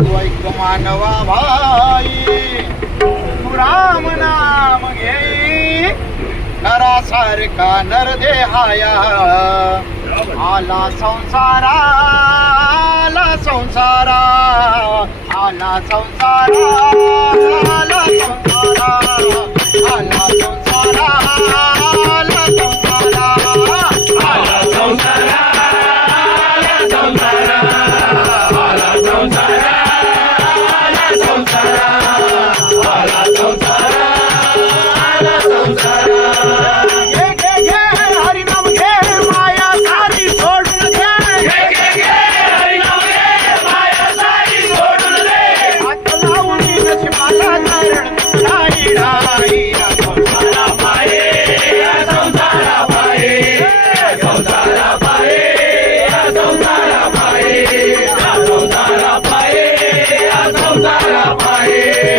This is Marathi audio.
तू ऐक मानवा भाई, तू राम नाम घेई नरासारखा नरदेहाया. आला संसारा, आला संसारा, आला संसारा.